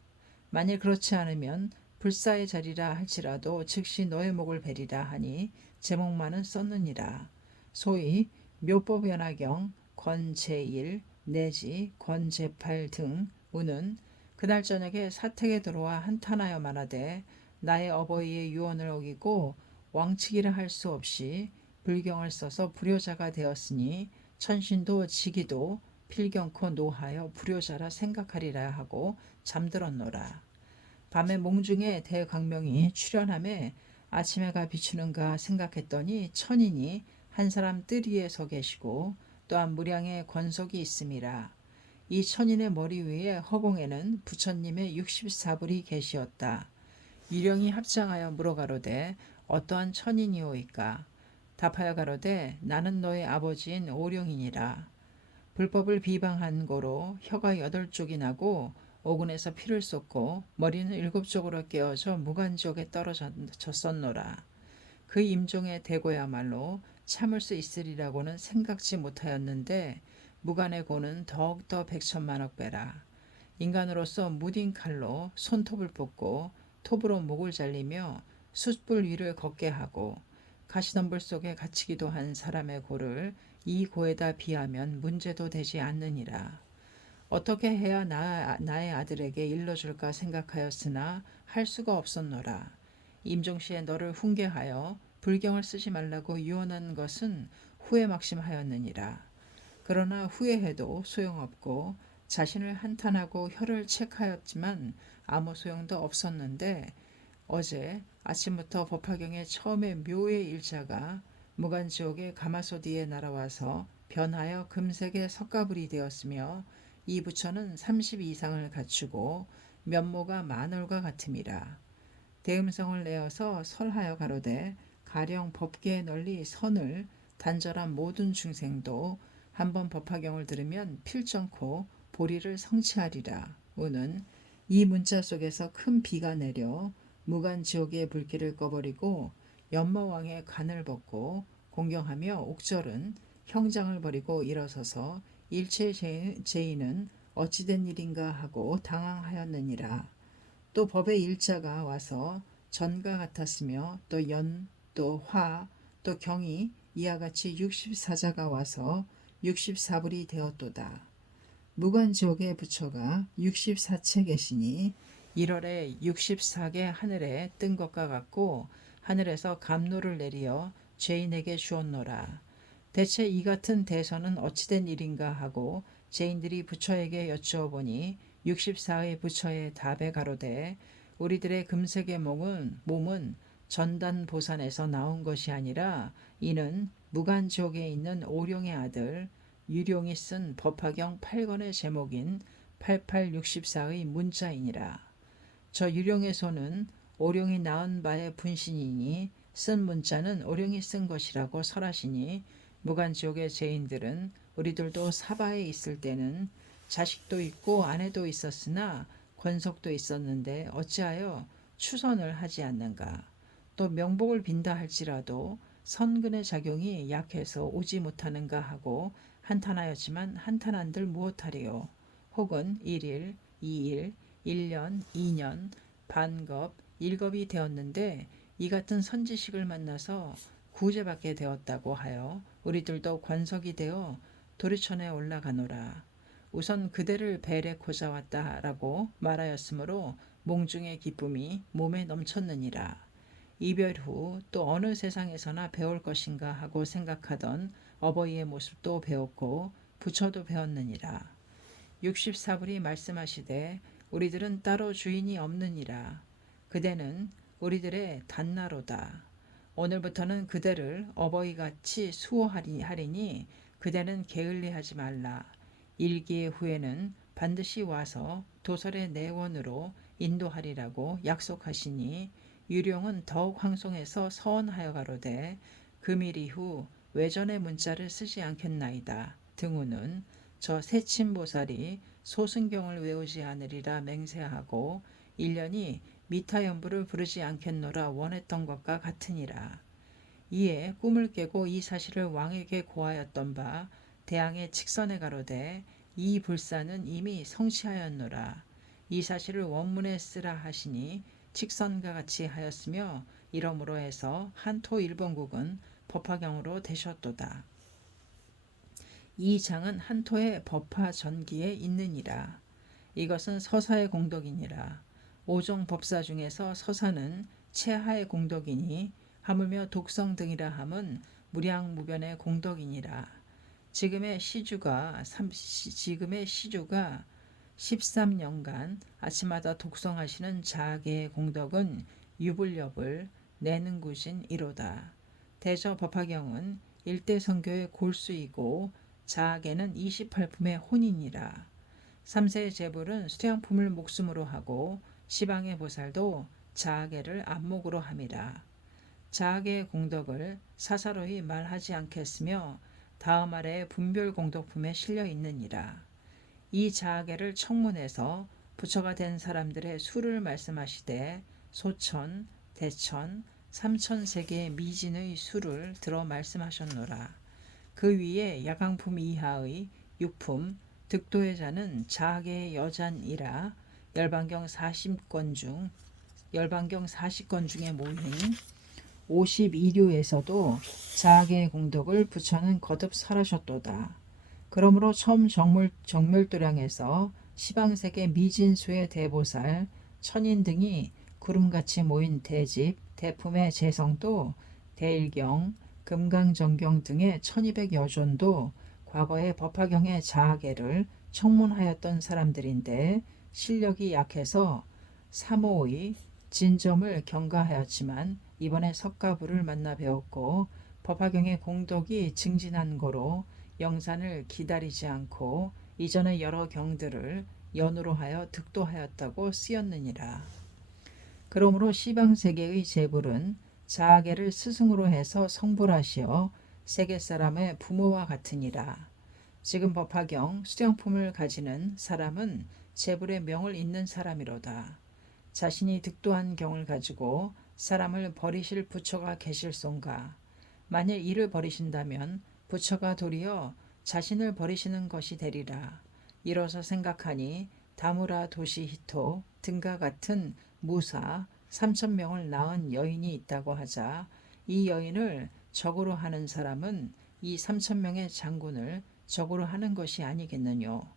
만일 그렇지 않으면 불사의 자리라 할지라도 즉시 너의 목을 베리라 하니 제목만은 썼느니라. 소위 묘법연화경 권제1 내지 권제8 등 우는 그날 저녁에 사택에 들어와 한탄하여 말하되 나의 어버이의 유언을 어기고 왕치기를 할 수 없이 불경을 써서 불효자가 되었으니 천신도 지기도 필경코 노하여 불효자라 생각하리라 하고 잠들었노라. 밤에 몽중에 대광명이 출현함에 아침해가 비추는가 생각했더니 천인이 한 사람 뜰 위에 서 계시고 또한 무량의 권속이 있음이라. 이 천인의 머리 위에 허공에는 부처님의 64불이 계시었다. 유령이 합장하여 물어가로되 어떠한 천인이오이까. 답하여 가로되 나는 너의 아버지인 오룡이니라. 불법을 비방한 고로 혀가 8쪽이 나고 오군에서 피를 쏟고 머리는 7쪽으로 깨어져 무간지옥에 떨어졌었노라. 그 임종의 대고야말로 참을 수 있으리라고는 생각지 못하였는데 무간의 고는 더욱더 백천만억 배라. 인간으로서 무딘 칼로 손톱을 뽑고 톱으로 목을 잘리며 숯불 위를 걷게 하고 가시덤불 속에 갇히기도 한 사람의 고를 이 고에다 비하면 문제도 되지 않느니라. 어떻게 해야 나의 아들에게 일러줄까 생각하였으나 할 수가 없었노라. 임종시에 너를 훈계하여 불경을 쓰지 말라고 유언한 것은 후회 막심하였느니라. 그러나 후회해도 소용없고 자신을 한탄하고 혀를 책하였지만 아무 소용도 없었는데 어제 아침부터 법화경에 처음에 묘의 일자가 무간지옥의 가마솥위에 날아와서 변하여 금색의 석가불이 되었으며 이 부처는 30 이상을 갖추고 면모가 마늘과 같음이라. 대음성을 내어서 설하여 가로되 가령 법계에 널리 선을 단절한 모든 중생도 한번 법화경을 들으면 필정코 보리를 성취하리라. 우는 이 문자 속에서 큰 비가 내려 무간지옥의 불길을 꺼버리고 연마왕의 간을 벗고 공경하며 옥절은 형장을 버리고 일어서서 일체 죄인은 어찌된 일인가 하고 당황하였느니라. 또 법의 일자가 와서 전과 같았으며 또 연, 또 화, 또 경이 이와 같이 64자가 와서 64불이 되었도다. 무간지옥의 부처가 64채 계시니 1월에 64개 하늘에 뜬 것과 같고 하늘에서 감로를 내리어 죄인에게 주었노라. 대체 이 같은 대선은 어찌된 일인가 하고 죄인들이 부처에게 여쭈어 보니 64의 부처의 답에 가로되 우리들의 금색의 몸은 전단 보산에서 나온 것이 아니라 이는 무간지옥에 있는 오룡의 아들 유룡이 쓴 법화경 8권의 제목인 8864의 문자이니라. 저 유룡의 손은 오룡이 낳은 바의 분신이니 쓴 문자는 오룡이 쓴 것이라고 설하시니 무간지옥의 죄인들은 우리들도 사바에 있을 때는 자식도 있고 아내도 있었으나 권속도 있었는데 어찌하여 추선을 하지 않는가. 또 명복을 빈다 할지라도 선근의 작용이 약해서 오지 못하는가 하고 한탄하였지만 한탄한들 무엇하리요. 혹은 1일, 2일, 1년, 2년, 반겁, 일겁이 되었는데 이 같은 선지식을 만나서 구제받게 되었다고 하여 우리들도 관석이 되어 도리천에 올라가노라. 우선 그대를 뵈래고자 왔다라고 말하였으므로 몽중의 기쁨이 몸에 넘쳤느니라. 이별 후 또 어느 세상에서나 배울 것인가 하고 생각하던 어버이의 모습도 배웠고 부처도 배웠느니라. 64불이 말씀하시되 우리들은 따로 주인이 없느니라. 그대는 우리들의 단나로다. 오늘부터는 그대를 어버이같이 수호하리니 그대는 게을리하지 말라. 일기의 후에는 반드시 와서 도설의 내원으로 인도하리라고 약속하시니 유룡은 더욱 황송해서 서원하여 가로되 금일 이후 외전의 문자를 쓰지 않겠나이다. 등후는 저 세친보살이 소승경을 외우지 않으리라 맹세하고 1년이 미타연부를 부르지 않겠노라 원했던 것과 같으니라. 이에 꿈을 깨고 이 사실을 왕에게 고하였던 바 대왕의 직선에 가로되 이 불사는 이미 성취하였노라. 이 사실을 원문에 쓰라 하시니 직선과 같이 하였으며 이러므로 해서 한토 일본국은 법화경으로 되셨도다. 이 장은 한토의 법화 전기에 있느니라. 이것은 서사의 공덕이니라. 오종 법사 중에서 서사는 최하의 공덕이니 하물며 독성 등이라 함은 무량무변의 공덕이니라. 지금의 시주가 13년간 아침마다 독성하시는 자아계의 공덕은 유불력을 내는 구신 1호다. 대저 법화경은 일대성교의 골수이고 자아계는 28품의 혼이니라. 3세의 제불은 수양품을 목숨으로 하고 시방의 보살도 자아계를 안목으로 함이라. 자아계의 공덕을 사사로이 말하지 않겠으며 다음 아래의 분별 공덕품에 실려 있느니라. 이 자아계를 청문해서 부처가 된 사람들의 수를 말씀하시되 소천, 대천, 삼천세계의 미진의 수를 들어 말씀하셨노라. 그 위에 야강품 이하의 육품, 득도의 자는 자아계의 여잔이라 열반경 40권 중에 모인 52류에서도 자아계의 공덕을 부처는 거듭 설하셨도다. 그러므로 처음 정멸도량에서 시방세계 미진수의 대보살, 천인 등이 구름같이 모인 대집, 대품의 재성도 대일경, 금강정경 등의 1200여존도 과거의 법화경의 자아계를 청문하였던 사람들인데 실력이 약해서 사모의 진점을 경가하였지만 이번에 석가부를 만나 배웠고 법화경의 공덕이 증진한 거로 영산을 기다리지 않고 이전의 여러 경들을 연으로 하여 득도하였다고 쓰였느니라. 그러므로 시방세계의 제불은 자아계를 스승으로 해서 성불하시어 세계 사람의 부모와 같으니라. 지금 법화경 수령품을 가지는 사람은 제불의 명을 잇는 사람이로다. 자신이 득도한 경을 가지고 사람을 버리실 부처가 계실손가. 만일 이를 버리신다면 부처가 도리어 자신을 버리시는 것이 되리라. 이로서 생각하니 다무라 도시히토 등과 같은 무사 3,000명을 낳은 여인이 있다고 하자 이 여인을 적으로 하는 사람은 이 3,000명의 장군을 적으로 하는 것이 아니겠느뇨.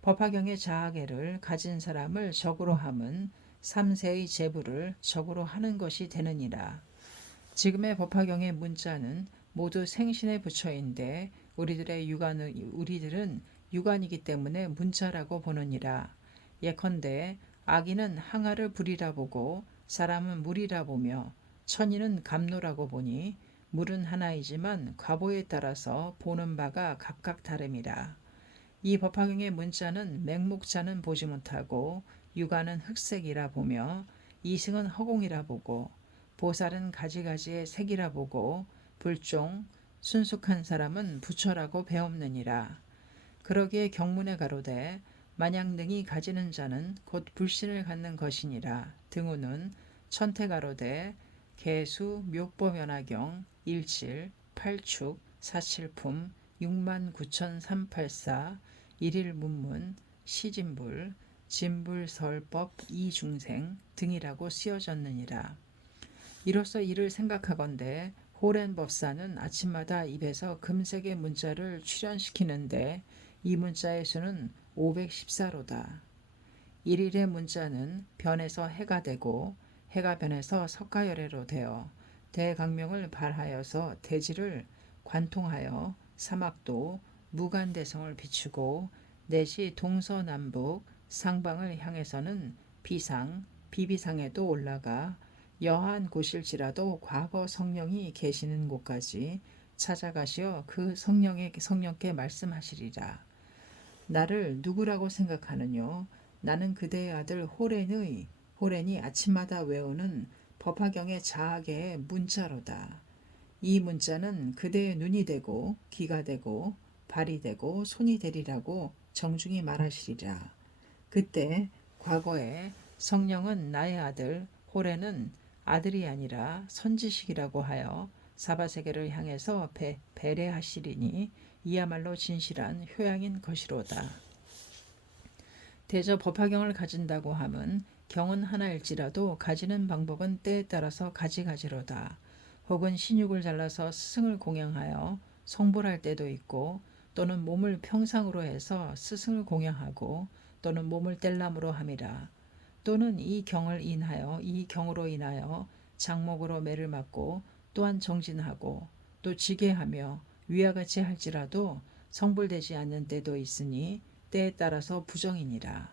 법화경의 자아계를 가진 사람을 적으로 함은 3세의 재부를 적으로 하는 것이 되느니라. 지금의 법화경의 문자는 모두 생신의 부처인데 우리들은 유관이기 때문에 문자라고 보느니라. 예컨대 아기는 항아를 불이라 보고 사람은 물이라 보며 천인은 감로라고 보니 물은 하나이지만 과보에 따라서 보는 바가 각각 다름이라. 이 법화경의 문자는 맹목자는 보지 못하고 유관은 흑색이라 보며 이승은 허공이라 보고 보살은 가지가지의 색이라 보고 불종 순숙한 사람은 부처라고 배옵느니라. 그러기에 경문에 가로되 만약 능히 가지는 자는 곧 불신을 갖는 것이니라. 등우는 천태 가로되 개수 묘법연화경 17 8축 4칠품 69,384 일일문문 시진불 진불설법 이중생 등이라고 쓰여졌느니라. 이로써 이를 생각하건대 호렌 법사는 아침마다 입에서 금색의 문자를 출현시키는데 이 문자의 수는 514로다. 일일의 문자는 변해서 해가 되고 해가 변해서 석가열애로 되어 대강명을 발하여서 대지를 관통하여 사막도 무간대성을 비추고 내시 동서남북 상방을 향해서는 비상, 비비상에도 올라가 여한 곳일지라도 과거 성령이 계시는 곳까지 찾아가시어 그 성령께 말씀하시리라. 나를 누구라고 생각하느뇨? 나는 그대의 아들 호렌이 아침마다 외우는 법화경의 자아계의 문자로다. 이 문자는 그대의 눈이 되고 귀가 되고 발이 되고 손이 되리라고 정중히 말하시리라. 그때 과거에 성령은 나의 아들 호렌은 아들이 아니라 선지식이라고 하여 사바세계를 향해서 배례하시리니 이야말로 진실한 효양인 것이로다. 대저 법화경을 가진다고 함은 경은 하나일지라도 가지는 방법은 때에 따라서 가지가지로다. 혹은 신육을 잘라서 스승을 공양하여 성불할 때도 있고 또는 몸을 평상으로 해서 스승을 공양하고 또는 몸을 뗄람으로 함이라. 또는 이 경으로 인하여 장목으로 매를 맞고 또한 정진하고 또 지게하며 위와 같이 할지라도 성불되지 않는 때도 있으니 때에 따라서 부정이니라.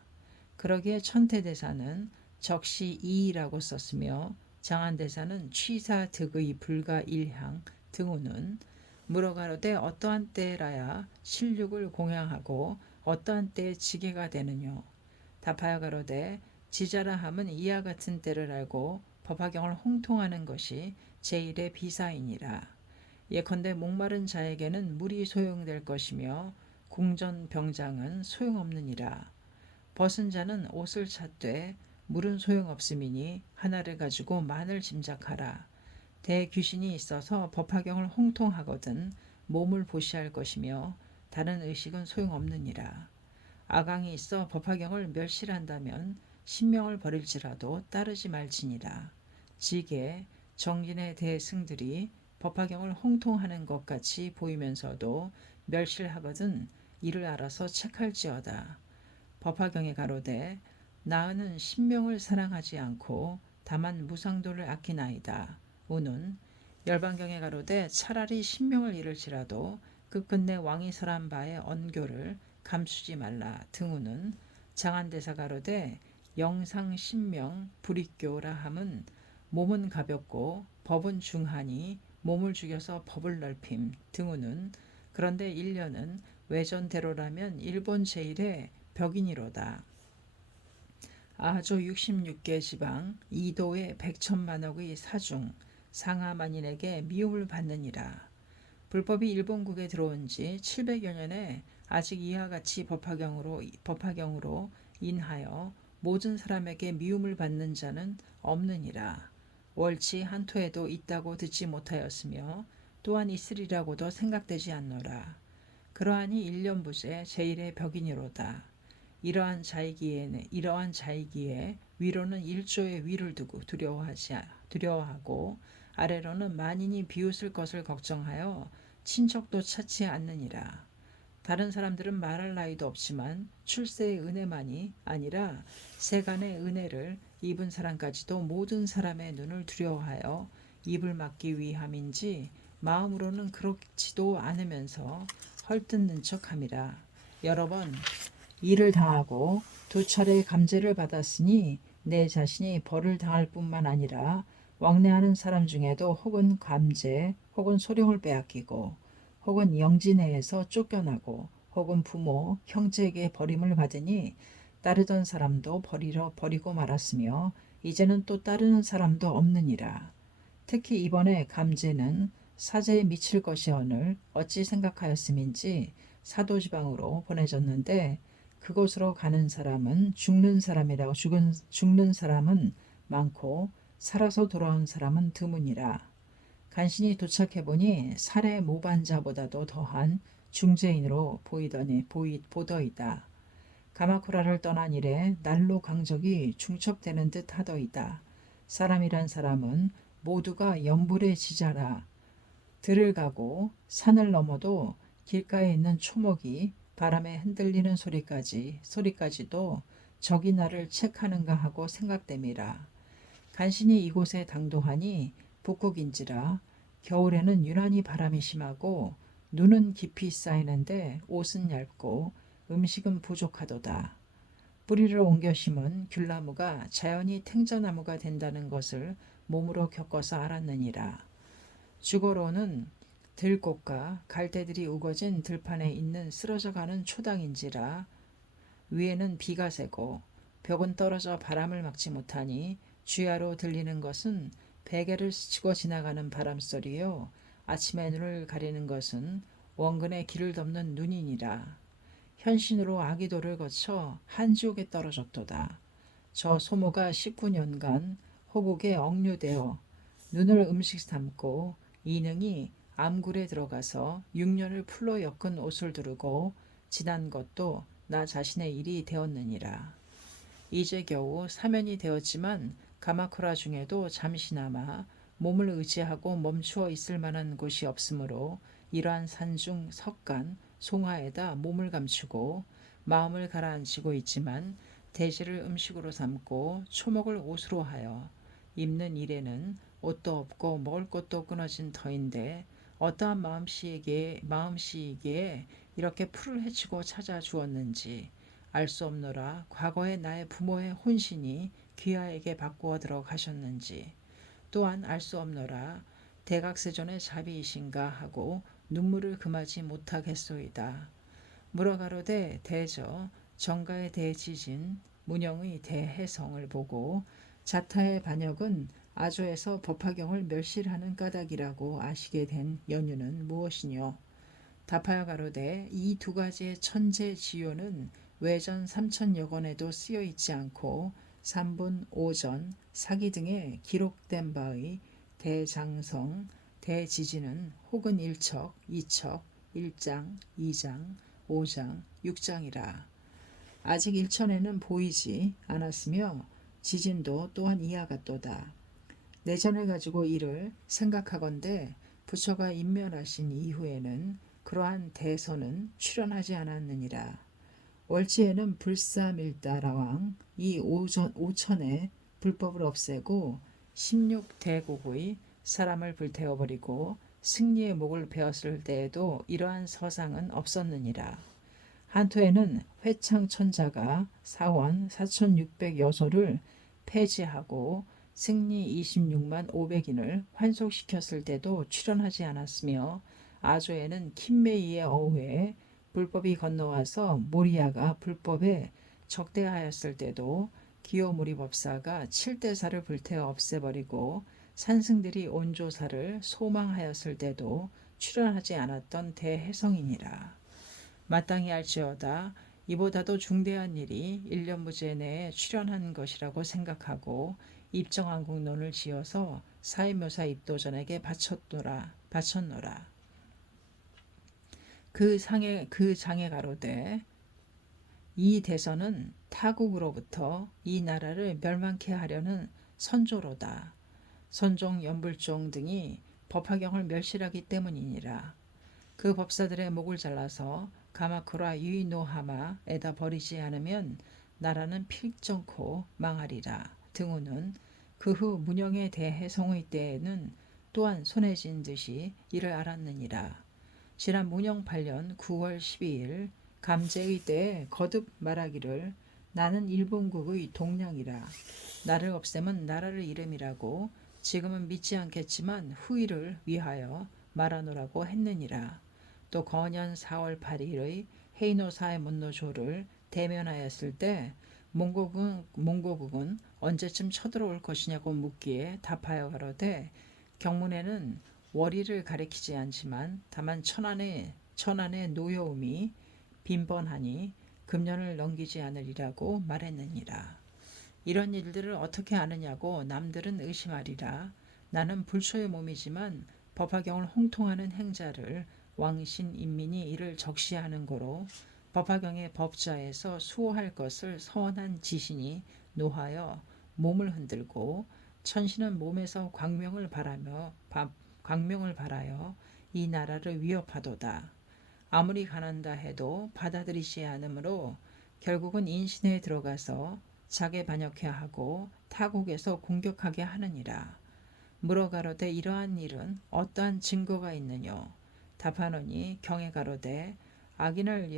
그러기에 천태대사는 적시 이이라고 썼으며 장안대사는 취사득의 불가일향 등호는 물어가로되 어떠한 때라야 실육을 공양하고 어떠한 때에 지게가 되느뇨. 답하여 가로되 지자라 함은 이와 같은 때를 알고 법화경을 홍통하는 것이 제1의 비사이니라. 예컨대 목마른 자에게는 물이 소용될 것이며 궁전 병장은 소용없느니라. 벗은 자는 옷을 찾되 물은 소용없음이니 하나를 가지고 만을 짐작하라. 대귀신이 있어서 법화경을 홍통하거든 몸을 보시할 것이며 다른 의식은 소용없느니라. 아강이 있어 법화경을 멸실한다면 신명을 버릴지라도 따르지 말지니라. 지게 정진의 대승들이 법화경을 홍통하는 것 같이 보이면서도 멸실하거든 이를 알아서 책할지어다. 법화경에 가로되 나은은 신명을 사랑하지 않고 다만 무상도를 아끼나이다. 우는 열반경에 가로되 차라리 신명을 잃을지라도 끝끝내 왕이 설한 바의 언교를 감추지 말라. 등우는 장안대사 가로되 영상신명 불익교라 함은 몸은 가볍고 법은 중하니 몸을 죽여서 법을 넓힘. 등우는 그런데 일년은 외전대로라면 일본 제1의 벽인이로다. 아조 66개 지방 2도의 100천만억의 사중 상하만인에게 미움을 받느니라. 불법이 일본국에 들어온 지 700여 년에 아직 이와 같이 법화경으로 인하여 모든 사람에게 미움을 받는 자는 없느니라. 월치 한토에도 있다고 듣지 못하였으며 또한 있으리라고도 생각되지 않노라. 그러하니 일념부재 제1의 벽이니로다. 이러한 자이기에 위로는 일조의 위를 두고 두려워하고 아래로는 만인이 비웃을 것을 걱정하여 친척도 찾지 않느니라. 다른 사람들은 말할 나이도 없지만 출세의 은혜만이 아니라 세간의 은혜를 입은 사람까지도 모든 사람의 눈을 두려워하여 입을 막기 위함인지 마음으로는 그렇지도 않으면서 헐뜯는 척함이라. 여러 번 일을 당하고 두 차례 감제를 받았으니 내 자신이 벌을 당할 뿐만 아니라 왕래하는 사람 중에도 혹은 감제 혹은 소령을 빼앗기고 혹은 영지내에서 쫓겨나고 혹은 부모 형제에게 버림을 받으니 따르던 사람도 버리고 말았으며 이제는 또 따르는 사람도 없느니라. 특히 이번에 감제는 사제에 미칠 것이오늘 어찌 생각하였음인지 사도지방으로 보내졌는데 그곳으로 가는 사람은 죽는 사람은 많고 살아서 돌아온 사람은 드무니라. 간신히 도착해보니 살해 모반자보다도 더한 중재인으로 보더이다. 가마쿠라를 떠난 이래 날로 강적이 중첩되는 듯 하더이다. 사람이란 사람은 모두가 염불의 지자라. 들을 가고 산을 넘어도 길가에 있는 초목이 바람에 흔들리는 소리까지도 적이 나를 책하는가 하고 생각됨이라. 간신히 이곳에 당도하니 북극인지라. 겨울에는 유난히 바람이 심하고 눈은 깊이 쌓이는데 옷은 얇고 음식은 부족하도다. 뿌리를 옮겨 심은 귤나무가 자연히 탱자나무가 된다는 것을 몸으로 겪어서 알았느니라. 주거로는 들꽃과 갈대들이 우거진 들판에 있는 쓰러져가는 초당인지라. 위에는 비가 새고 벽은 떨어져 바람을 막지 못하니 주야로 들리는 것은 베개를 스치고 지나가는 바람소리요 아침의 눈을 가리는 것은 원근의 길을 덮는 눈이니라. 현신으로 아기도를 거쳐 한지옥에 떨어졌도다. 저 소모가 19년간 호국에 억류되어 눈을 음식 삼고 이능이 암굴에 들어가서 6년을 풀로 엮은 옷을 두르고 지난 것도 나 자신의 일이 되었느니라. 이제 겨우 사면이 되었지만 가마쿠라 중에도 잠시나마 몸을 의지하고 멈추어 있을 만한 곳이 없으므로 이러한 산중 석간 송화에다 몸을 감추고 마음을 가라앉히고 있지만 대지를 음식으로 삼고 초목을 옷으로 하여 입는 일에는 옷도 없고 먹을 것도 끊어진 터인데 어떠한 마음씨이기에 이렇게 풀을 헤치고 찾아주었는지 알 수 없노라. 과거에 나의 부모의 혼신이 귀하에게 바꾸어 들어가셨는지 또한 알 수 없노라. 대각세존의 자비이신가 하고 눈물을 금하지 못하겠소이다. 물어가로되 대저 정가의 대지진 문영의 대해성을 보고 자타의 반역은 아조에서 법화경을 멸실하는 까닭이라고 아시게 된 연유는 무엇이뇨? 답하여 가로되 이 두 가지의 천재지요는 외전 3천여 권에도 쓰여 있지 않고 3분 5전 사기 등에 기록된 바의 대장성 대지진은 혹은 1척 2척 1장 2장 5장 6장이라. 아직 일천에는 보이지 않았으며 지진도 또한 이와 같도다. 내전을 가지고 이를 생각하건대 부처가 인면하신 이후에는 그러한 대선은 출현하지 않았느니라. 월지에는 불사밀다라왕 이 오천의 불법을 없애고 16대국의 사람을 불태워버리고 승리의 목을 베었을 때에도 이러한 서상은 없었느니라. 한토에는 회창천자가 사원 4600여소를 폐지하고 승리 26만 500인을 환속시켰을 때도 출현하지 않았으며 아조에는 킴메이의 어후에 불법이 건너와서 모리아가 불법에 적대하였을 때도 기요무리 법사가 7대사를 불태워 없애버리고 산승들이 온조사를 소망하였을 때도 출현하지 않았던 대해성이니라. 마땅히 알지어다. 이보다도 중대한 일이 일념부재 내에 출현한 것이라고 생각하고 입정한국론을 지어서 사회묘사 입도전에게 바쳤노라. 바쳤노라. 그 장에 가로되 이 대선은 타국으로부터 이 나라를 멸망케 하려는 선조로다. 선종, 연불종 등이 법화경을 멸실하기 때문이니라. 그 법사들의 목을 잘라서 가마쿠라 유이노하마에다 버리지 않으면 나라는 필정코 망하리라. 등호는 그 후 문영의 대해성의 때에는 또한 손해진 듯이 이를 알았느니라. 지난 문영 8년 9월 12일 감제의 때에 거듭 말하기를 나는 일본국의 동량이라. 나를 없애면 나라를 잃음이라고 지금은 믿지 않겠지만 후일을 위하여 말하노라고 했느니라. 또 거년 4월 8일의 헤이노사의 문노조를 대면하였을 때 몽고국은 언제쯤 쳐들어올 것이냐고 묻기에 답하여 가로되 경문에는 월일을 가리키지 않지만 다만 천안의 노여움이 빈번하니 금년을 넘기지 않으리라고 말했느니라. 이런 일들을 어떻게 아느냐고 남들은 의심하리라. 나는 불초의 몸이지만 법화경을 홍통하는 행자를 왕신 인민이 이를 적시하는 고로 법화경의 법자에서 수호할 것을 서원한 지신이 노하여 몸을 흔들고 천신은 몸에서 광명을 바라여 이 나라를 위협하도다. 아무리 가난다 해도 받아들이지 않으므로 결국은 인신에 들어가서 자게 반역해 하고 타국에서 공격하게 하느니라. 물어 가로되 이러한 일은 어떠한 증거가 있느뇨? 답하노니 경에 가로되 악인을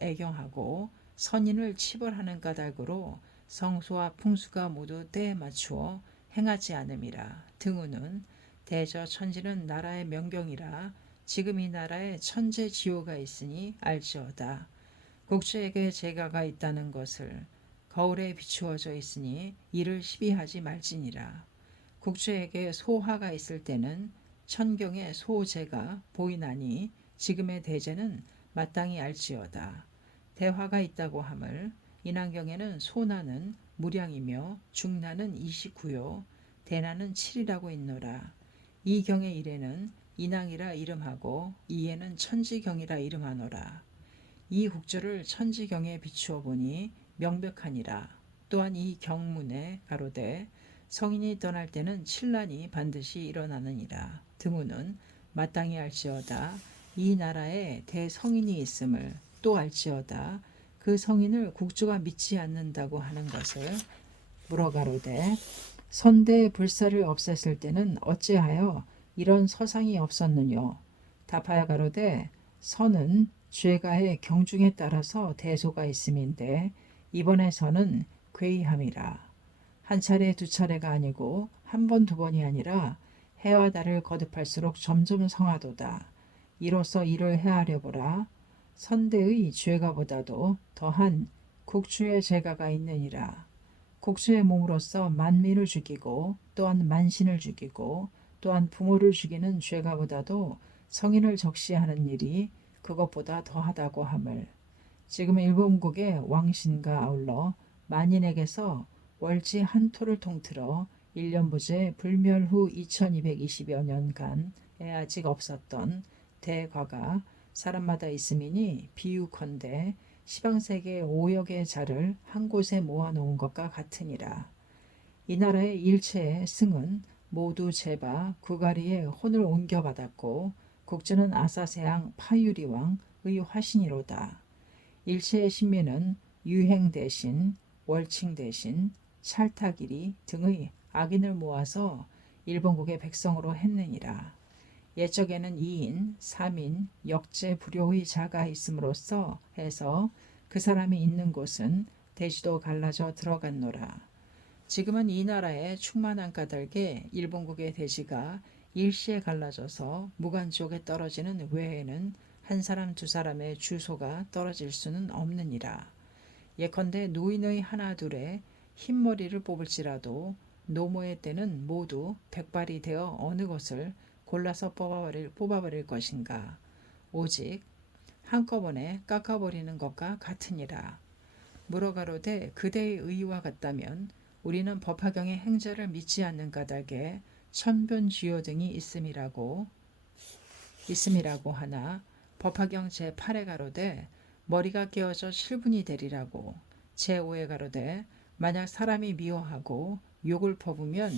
애경하고 선인을 치벌하는 까닭으로 성수와 풍수가 모두 때에 맞추어 행하지 않음이라. 등우는 대저 천지는 나라의 명경이라. 지금 이 나라에 천재 지호가 있으니 알지어다. 국주에게 재가가 있다는 것을 거울에 비추어져 있으니 이를 시비하지 말지니라. 국주에게 소화가 있을 때는 천경의 소재가 보이나니 지금의 대제는 마땅히 알지어다. 대화가 있다고 함을 인왕경에는 소나는 무량이며 중나는 29요 대나는 7이라고 있노라. 이 경의 일에는 인왕이라 이름하고 이에는 천지경이라 이름하노라. 이 국조를 천지경에 비추어 보니 명백하니라. 또한 이 경문에 가로되 성인이 떠날 때는 칠란이 반드시 일어나느니라. 등우는 마땅히 알지어다. 이 나라에 대성인이 있음을 또 알지어다. 그 성인을 국주가 믿지 않는다고 하는 것을 물어 가로되 선대의 불사를 없앴을 때는 어찌하여 이런 서상이 없었느뇨? 답하여 가로되 선은 죄가의 경중에 따라서 대소가 있음인데 이번의 선은 괴이함이라. 한 차례 두 차례가 아니고 한 번 두 번이 아니라 해와 달을 거듭할수록 점점 성하도다. 이로써 이를 해하려 보라. 선대의 죄가보다도 더한 국주의 죄가가 있느니라. 국주의 몸으로서 만민을 죽이고 또한 만신을 죽이고 또한 부모를 죽이는 죄가보다도 성인을 적시하는 일이 그것보다 더하다고 함을 지금 일본국의 왕신과 아울러 만인에게서 월지 한 토를 통틀어 1년 부재 불멸 후 2220여 년간에 아직 없었던 대과가 사람마다 있음이니 비유컨대 시방세계의 5여 자를 한 곳에 모아놓은 것과 같으니라. 이 나라의 일체의 승은 모두 제바 구가리에 혼을 옮겨받았고 국주는 아사세왕 파유리왕의 화신이로다. 일체의 신민은 유행 대신 월칭 대신 찰타기리 등의 악인을 모아서 일본국의 백성으로 했느니라. 옛적에는 2인, 3인, 역제 불효의 자가 있음으로써 해서 그 사람이 있는 곳은 대지도 갈라져 들어갔노라. 지금은 이 나라의 충만한 까닭에 일본국의 대지가 일시에 갈라져서 무간지옥에 떨어지는 외에는 한 사람 두 사람의 주소가 떨어질 수는 없느니라. 예컨대 노인의 하나 둘에 흰머리를 뽑을지라도 노모의 때는 모두 백발이 되어 어느 것을 골라서 뽑아버릴 것인가. 오직 한꺼번에 깎아버리는 것과 같으니라. 물어 가로되 그대의 의와 같다면 우리는 법화경의 행자를 믿지 않는 까닭에 천변주요 등이 있음이라고 있음이라고 하나 법화경 제8에 가로되 머리가 깨어져 실분이 되리라고 제5에 가로되 만약 사람이 미워하고 욕을 퍼부면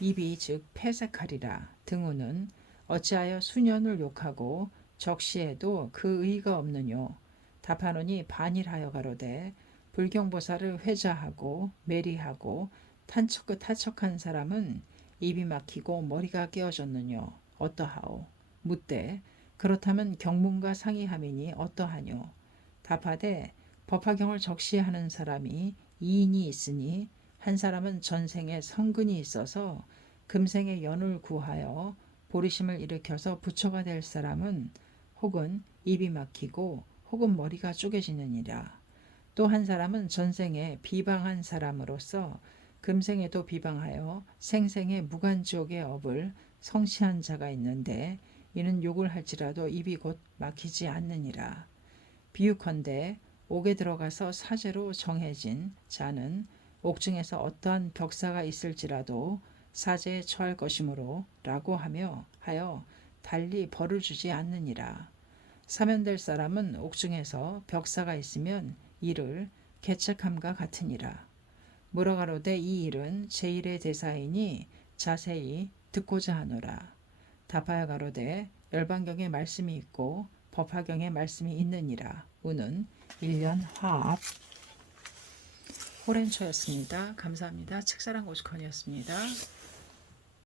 입이 즉 폐색하리라 등호는 어찌하여 수년을 욕하고 적시해도 그 의의가 없느뇨. 답하노니 반일하여 가로되 불경보살을 회자하고 매리하고 타척한 사람은 입이 막히고 머리가 깨어졌느뇨. 어떠하오? 묻되 그렇다면 경문과 상의함이니 어떠하뇨? 답하되 법화경을 적시하는 사람이 2인이 있으니 한 사람은 전생에 성근이 있어서 금생에 연을 구하여 보리심을 일으켜서 부처가 될 사람은 혹은 입이 막히고 혹은 머리가 쪼개지느니라. 또 한 사람은 전생에 비방한 사람으로서 금생에도 비방하여 생생에 무간지옥의 업을 성취한 자가 있는데 이는 욕을 할지라도 입이 곧 막히지 않느니라. 비유컨대 옥에 들어가서 사제로 정해진 자는 옥중에서 어떠한 벽사가 있을지라도 사제에 처할 것이므로 라고 하여 달리 벌을 주지 않느니라. 사면될 사람은 옥중에서 벽사가 있으면 이를 개책함과 같으니라. 물어가로되 이 일은 제1의 대사이니 자세히 듣고자 하노라. 답하여 가로되 열반경에 말씀이 있고 법화경에 말씀이 있느니라. 우는 1년 화합 호렌초였습니다. 감사합니다. 책사랑 오죽헌이었습니다.